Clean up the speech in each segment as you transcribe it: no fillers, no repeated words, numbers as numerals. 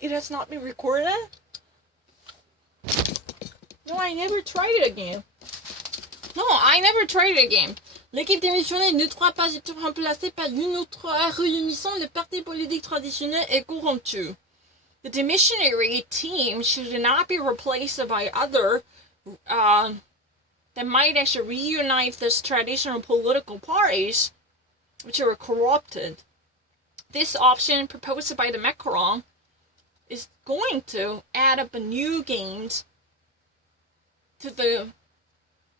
It has not been recorded? No, I never tried it again. No, I never tried it again. L'équipe démissionnelle ne doit pas être remplacée par une autre réunissant le parti politique traditionnel et corrompu. The demissionary team should not be replaced by other that might actually reunite this traditional political parties which are corrupted. This option proposed by the Macron is going to add up a new gains to the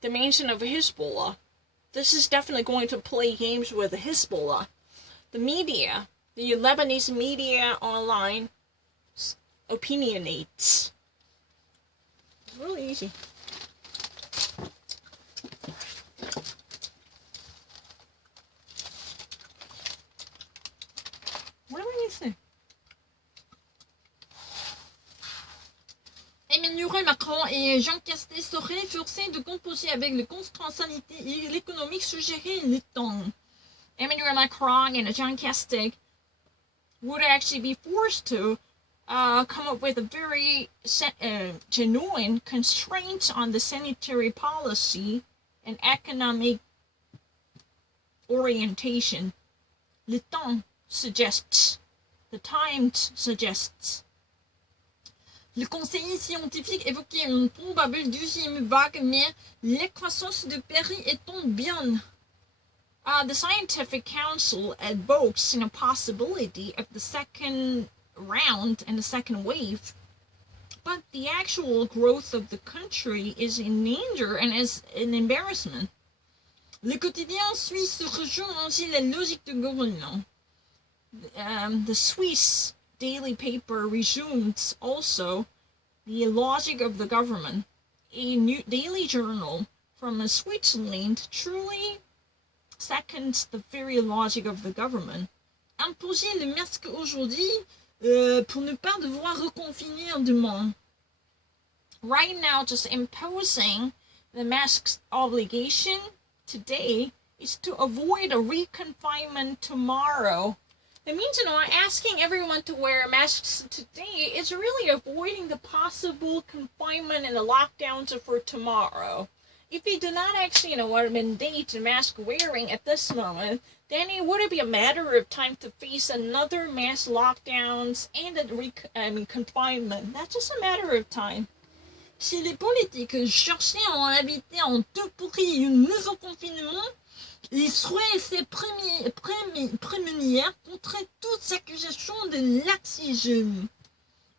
dimension of Hezbollah. This is definitely going to play games with Hezbollah. The media, the Lebanese media online opinionates. It's really easy. What do I need to say? Emmanuel Macron et Jean Castex seraient forcés de composer avec les constraintes sanitaires et économiques suggérées le temps. Emmanuel Macron and Jean Castex would actually be forced to come up with a very genuine constraints on the sanitary policy and economic orientation. Le temps suggests. The time suggests. Le conseiller scientifique évoquait une probable deuxième vague, mais l'équation de Paris étant bien. The scientific council advocates a possibility of the second round and the second wave, but the actual growth of the country is in danger and is an embarrassment. Le quotidien suisse rejoint aussi la logique du gouvernement. The Swiss daily paper resumes also the logic of the government. A new daily journal from Switzerland truly seconds the very logic of the government. Imposer le masque aujourd'hui pour ne pas devoir reconfiner demain. Right now, just imposing the mask's obligation today is to avoid a reconfinement tomorrow. It means, asking everyone to wear masks today is really avoiding the possible confinement and the lockdowns for tomorrow. If you do not actually, mandate mask wearing at this moment, then it would be a matter of time to face another mass lockdowns and a confinement. That's just a matter of time. Si les politiques cherchaient à éviter en tout prix un nouveau confinement, ils seraient ces prémunières contre toutes accusations de laxisme.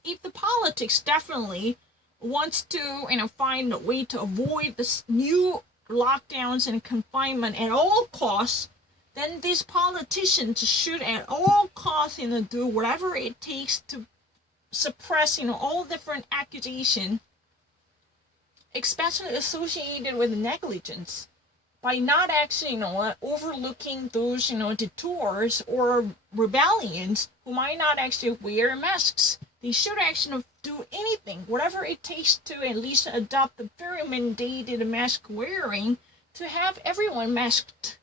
If the politics definitely wants to, find a way to avoid this new lockdowns and confinement at all costs, then these politicians should at all costs, do whatever it takes to suppress, all different accusations, especially associated with negligence, by not actually, overlooking those, detours or rebellions who might not actually wear masks. They should actually do anything, whatever it takes to at least adopt the very mandated mask wearing to have everyone masked,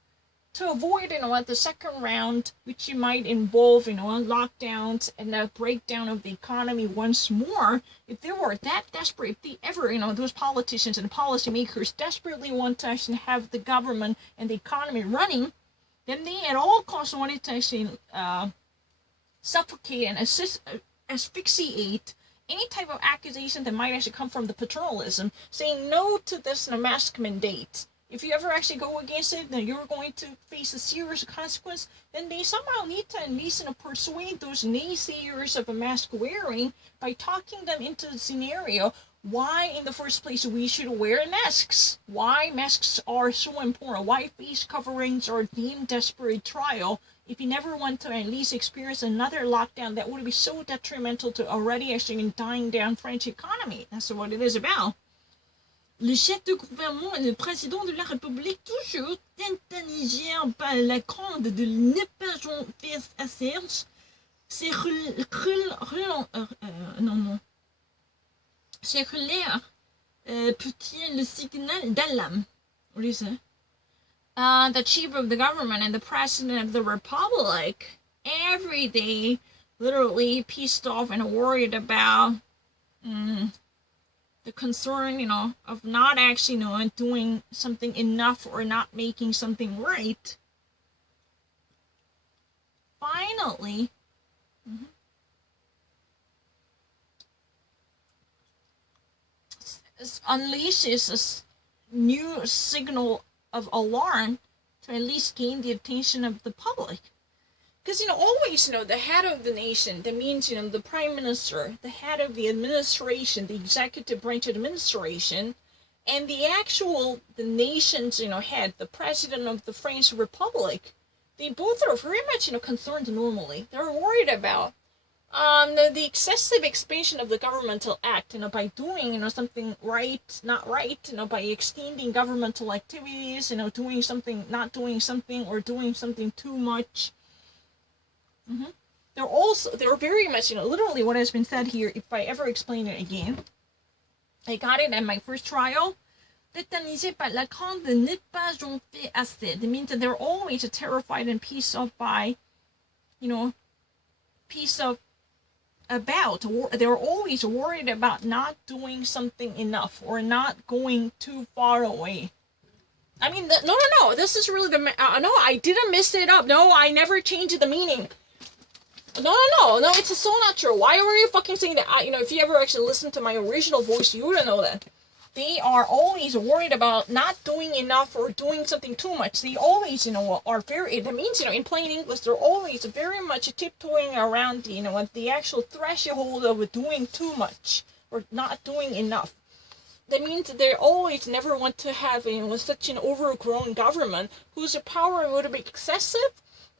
to avoid, the second round, which might involve, lockdowns and a breakdown of the economy once more. If they were that desperate, if they ever, those politicians and policymakers desperately want to actually have the government and the economy running, then they at all costs wanted to actually suffocate and asphyxiate any type of accusation that might actually come from the paternalism, saying no to this mask mandate. If you ever actually go against it, then you're going to face a serious consequence. Then they somehow need to at least persuade those naysayers of a mask wearing by talking them into the scenario why in the first place we should wear masks, why masks are so important, why face coverings are deemed desperate trial. If you never want to at least experience another lockdown that would be so detrimental to already actually dying down French economy. That's what it is about. Le chef de gouvernement et le président de la République, toujours tétanisés par la crainte de ne pas faire Assange, c'est relire peut-il le signal d'alarme. What is it? The chief of the government and the president of the republic every day literally pissed off and worried about the concern, of not actually, doing something enough or not making something right. Finally, unleashes a new signal of alarm to at least gain the attention of the public. Because, always, the head of the nation, that means, the prime minister, the head of the administration, the executive branch administration, and the nation's, head, the president of the French Republic, they both are very much, concerned normally. They're worried about the excessive expansion of the governmental act, by doing, something right, not right, by extending governmental activities, doing something, not doing something, or doing something too much. They're very much, literally what has been said here, if I ever explain it again, I got it at my first trial. Tétanisé par la crainte de ne pas en faire assez. That means that they're always terrified and pissed off by, they're always worried about not doing something enough or not going too far away. I mean, no, this is really no, I didn't mess it up. No, I never changed the meaning. No, it's so not true. Why were you fucking saying that? If you ever actually listen to my original voice, you would know that. They are always worried about not doing enough or doing something too much. They always, are very, that means, in plain English, they're always very much tiptoeing around, the actual threshold of doing too much or not doing enough. That means that they always never want to have, such an overgrown government whose power would be excessive.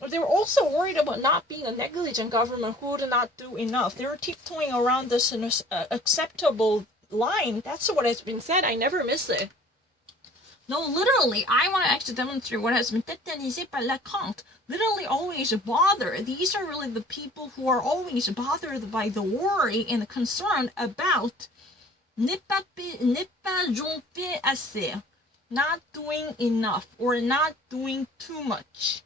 They're also worried about not being a negligent government who would not do enough. They're tiptoeing around this acceptable line. That's what has been said. I never miss it. No, literally, I want to actually demonstrate what has been tétanisé par la crainte. Literally always bother. These are really the people who are always bothered by the worry and the concern about ne pas en faire assez. Not doing enough or not doing too much.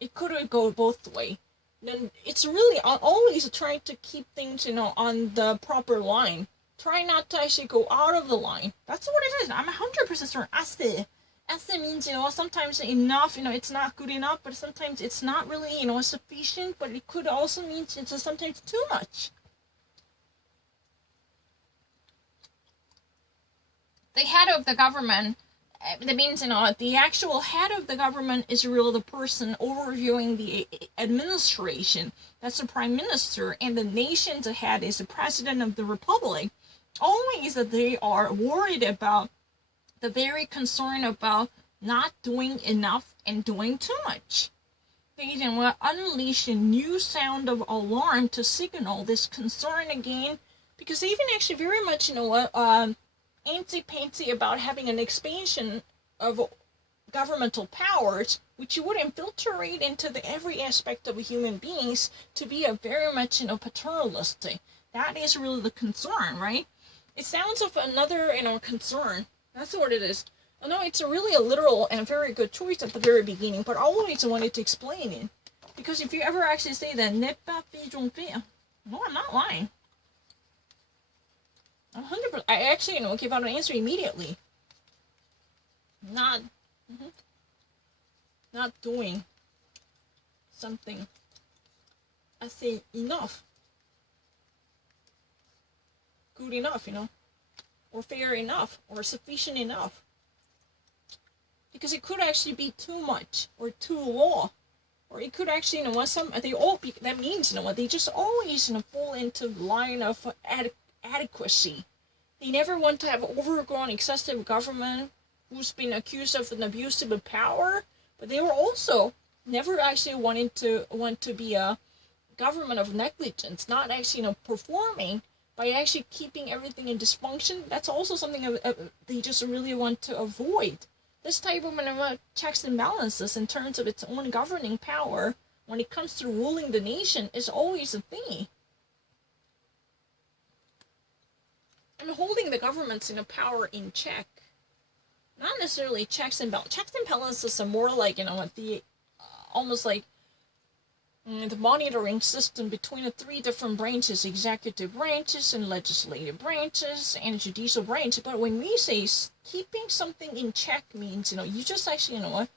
It could go both ways. Then it's really always trying to keep things, on the proper line. Try not to actually go out of the line. That's what it is. I'm 100% certain. Assez. Assez means, sometimes enough, it's not good enough, but sometimes it's not really, sufficient, but it could also mean it's sometimes too much. The head of the government, that means, the actual head of the government is really the person overviewing the administration. That's the prime minister, and the nation's head is the president of the republic. Always that they are worried about, the very concern about not doing enough and doing too much. They will unleash a new sound of alarm to signal this concern again, because they've been actually very much, antsy-pantsy about having an expansion of governmental powers, which would infiltrate into every aspect of human beings to be a very much, paternalistic. That is really the concern, right? It sounds of another, concern. That's what it is. No, it's really a literal and very good choice at the very beginning, but I always wanted to explain it. Because if you ever actually say that, ne pas faire, no, I'm not lying. 100%. I actually, give out an answer immediately. Not doing something. I say enough. Good enough, or fair enough, or sufficient enough. Because it could actually be too much, or too low, or it could actually, that means, they just always, fall into the line of adequacy. They never want to have overgrown, excessive government who's been accused of an abuse of power, but they were also never actually want to be a government of negligence, not actually, performing, by actually keeping everything in dysfunction. That's also something they just really want to avoid. This type of checks and balances in terms of its own governing power when it comes to ruling the nation is always a thing. And holding the government's power in check. Not necessarily checks and balances. Checks and balances are more like, almost like the monitoring system between the three different branches, executive branches and legislative branches and judicial branch. But when we say keeping something in check means, you just actually,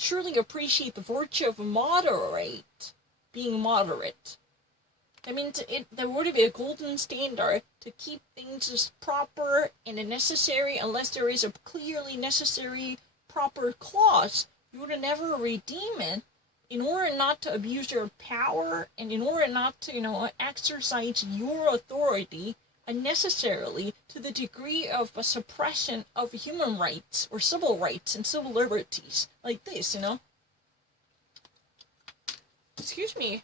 truly appreciate the virtue of being moderate. That means there would be a golden standard to keep things as proper and necessary, unless there is a clearly necessary proper clause. You would never redeem it in order not to abuse your power and in order not to, exercise your authority unnecessarily to the degree of a suppression of human rights or civil rights and civil liberties like this, Excuse me.